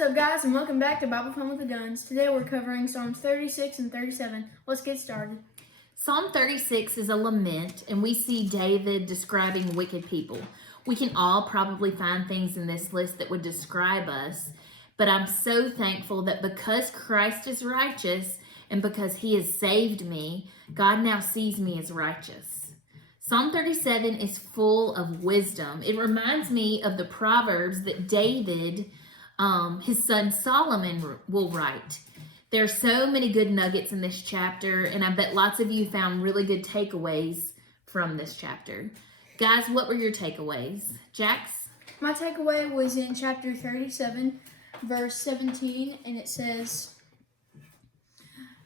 What's up, guys, and welcome back to Bible Fun with the Duns. Today we're covering Psalms 36 and 37. Let's get started. Psalm 36 is a lament, and we see David describing wicked people. We can all probably find things in this list that would describe us, but I'm so thankful that because Christ is righteous and because he has saved me, God now sees me as righteous. Psalm 37 is full of wisdom. It reminds me of the Proverbs that David, his son Solomon, will write. There are so many good nuggets in this chapter, and I bet lots of you found really good takeaways from this chapter. Guys, what were your takeaways? Jax? My takeaway was in chapter 37, verse 17, and it says,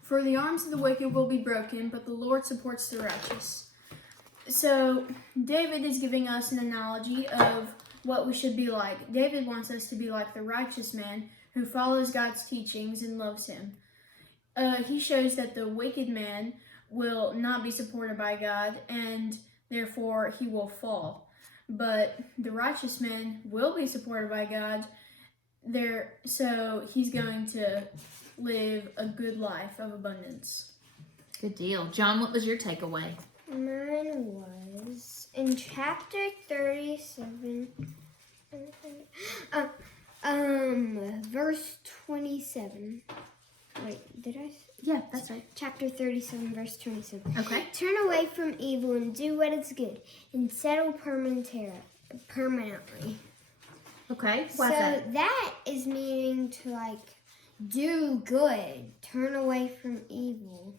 "For the arms of the wicked will be broken, but the Lord supports the righteous." So, David is giving us an analogy of what we should be like. David wants us to be like the righteous man who follows God's teachings and loves him. He shows that the wicked man will not be supported by God, and therefore he will fall. But the righteous man will be supported by God, so he's going to live a good life of abundance. Good deal. John, what was your takeaway? Mine was in chapter 37, verse 27. Wait, did I? Yeah, that's right. Chapter 37, verse 27. Okay. Turn away from evil and do what is good, and settle permanently. Okay. So that is meaning to do good, turn away from evil.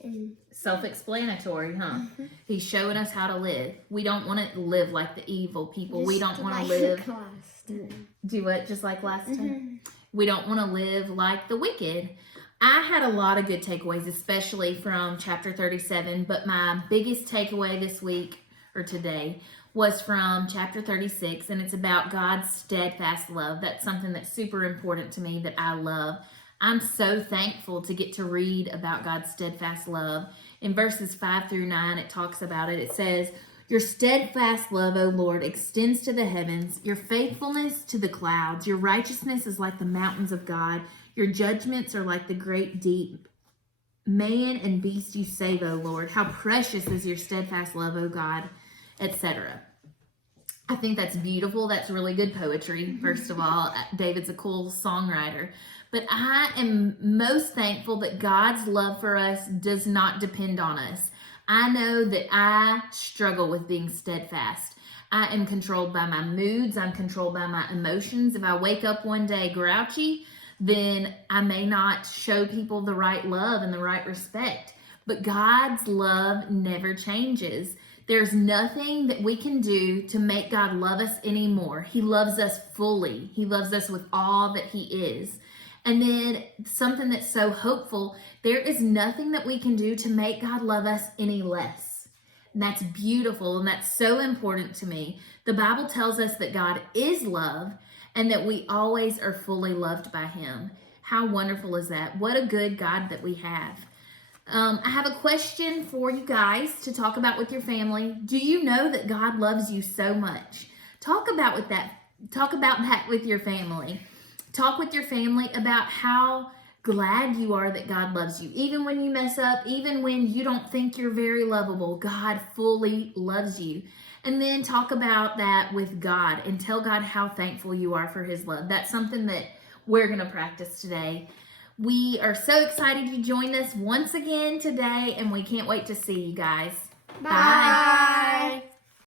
And self-explanatory, huh? Mm-hmm. He's showing us how to live. We don't want to live like the evil people. We don't want to live. Do what? Just like last time? We don't want to live like the wicked. I had a lot of good takeaways, especially from chapter 37, but my biggest takeaway this week or today was from chapter 36, and it's about God's steadfast love. That's something that's super important to me that I love. I'm so thankful to get to read about God's steadfast love. In verses 5 through 9, it talks about it. It says, "Your steadfast love, O Lord, extends to the heavens, your faithfulness to the clouds. Your righteousness is like the mountains of God. Your judgments are like the great deep. Man and beast you save, O Lord. How precious is your steadfast love, O God," etc. I think that's beautiful. That's really good poetry, first of all. David's a cool songwriter. But I am most thankful that God's love for us does not depend on us. I know that I struggle with being steadfast. I am controlled by my moods. I'm controlled by my emotions. If I wake up one day grouchy, then I may not show people the right love and the right respect. But God's love never changes. There's nothing that we can do to make God love us anymore. He loves us fully. He loves us with all that he is. And then something that's so hopeful, there is nothing that we can do to make God love us any less. And that's beautiful, and that's so important to me. The Bible tells us that God is love and that we always are fully loved by him. How wonderful is that? What a good God that we have. I have a question for you guys to talk about with your family. Do you know that God loves you so much? Talk about that with your family. Talk with your family about how glad you are that God loves you. Even when you mess up, even when you don't think you're very lovable, God fully loves you. And then talk about that with God and tell God how thankful you are for his love. That's something that we're going to practice today. We are so excited you joined us once again today, and we can't wait to see you guys. Bye.